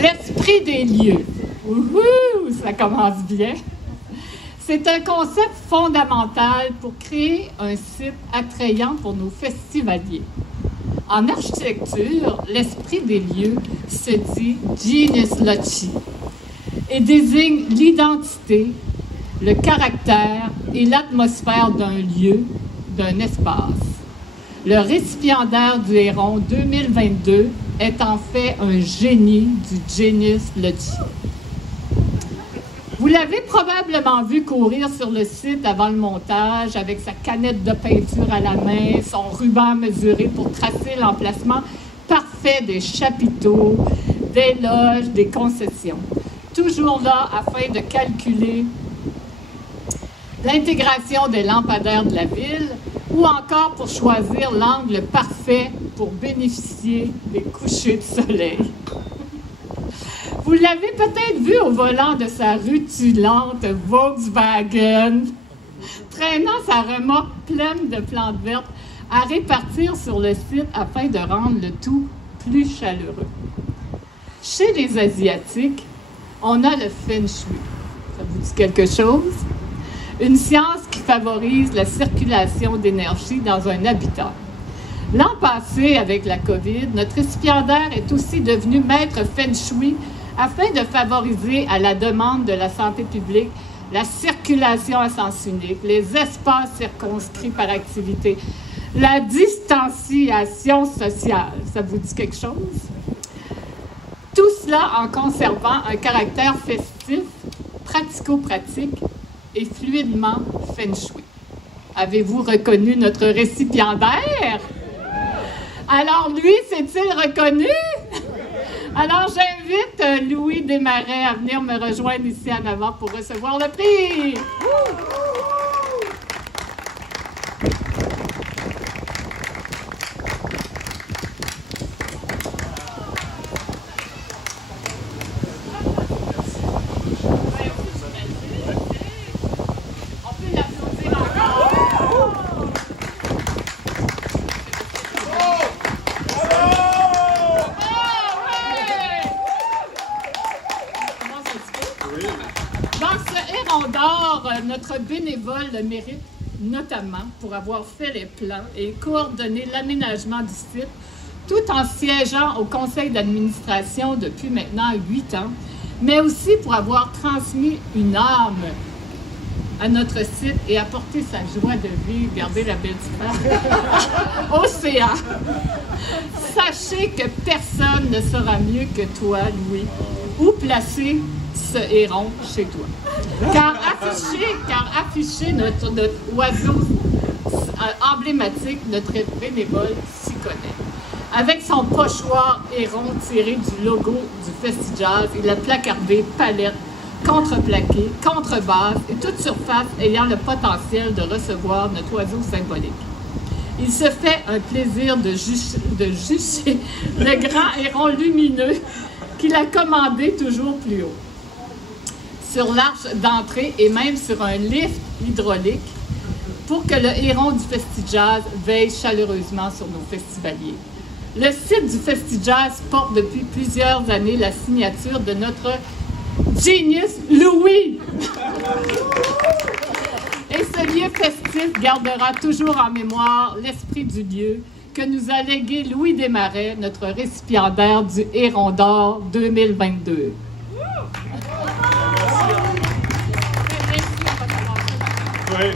L'esprit des lieux. Wouhou, ça commence bien. C'est un concept fondamental pour créer un site attrayant pour nos festivaliers. En architecture, l'esprit des lieux se dit genius loci et désigne l'identité, le caractère et l'atmosphère d'un lieu, d'un espace. Le récipiendaire du Héron 2022 est en fait un génie du genius loci. Vous l'avez probablement vu courir sur le site avant le montage avec sa canette de peinture à la main, son ruban mesuré pour tracer l'emplacement parfait des chapiteaux, des loges, des concessions. Toujours là afin de calculer l'intégration des lampadaires de la ville ou encore pour choisir l'angle parfait pour bénéficier des couchers de soleil. Vous l'avez peut-être vu au volant de sa rutulente Volkswagen, traînant sa remorque pleine de plantes vertes à répartir sur le site afin de rendre le tout plus chaleureux. Chez les Asiatiques, on a le Feng Shui. Ça vous dit quelque chose? Une science qui favorise la circulation d'énergie dans un habitat. L'an passé, avec la COVID, notre récipiendaire est aussi devenu maître Feng Shui afin de favoriser à la demande de la santé publique la circulation à sens unique, les espaces circonscrits par activité, la distanciation sociale. Ça vous dit quelque chose? Tout cela en conservant un caractère festif, pratico-pratique et fluidement Feng Shui. Avez-vous reconnu notre récipiendaire? Alors lui, s'est-il reconnu? Alors, j'invite Louis Desmarais à venir me rejoindre ici en avant pour recevoir le prix. On peut l'applaudir encore. Notre bénévole le mérite notamment pour avoir fait les plans et coordonné l'aménagement du site, tout en siégeant au conseil d'administration depuis maintenant 8 ans, mais aussi pour avoir transmis une âme à notre site et apporté sa joie de vivre, gardez la belle face, Océan. Sachez que personne ne saura mieux que toi, Louis, où placer ce héron chez toi. Car afficher notre oiseau emblématique, notre bénévole s'y connaît. Avec son pochoir héron tiré du logo du FestiJazz, il a placardé palette, contreplaqué, contrebasse et toute surface ayant le potentiel de recevoir notre oiseau symbolique. Il se fait un plaisir de jucher le grand héron lumineux qu'il a commandé toujours plus haut. Sur l'arche d'entrée et même sur un lift hydraulique pour que le héron du FestiJazz veille chaleureusement sur nos festivaliers. Le site du FestiJazz porte depuis plusieurs années la signature de notre genius Louis. Et ce lieu festif gardera toujours en mémoire l'esprit du lieu que nous a légué Louis Desmarais, notre récipiendaire du Héron d'Or 2022. Oui.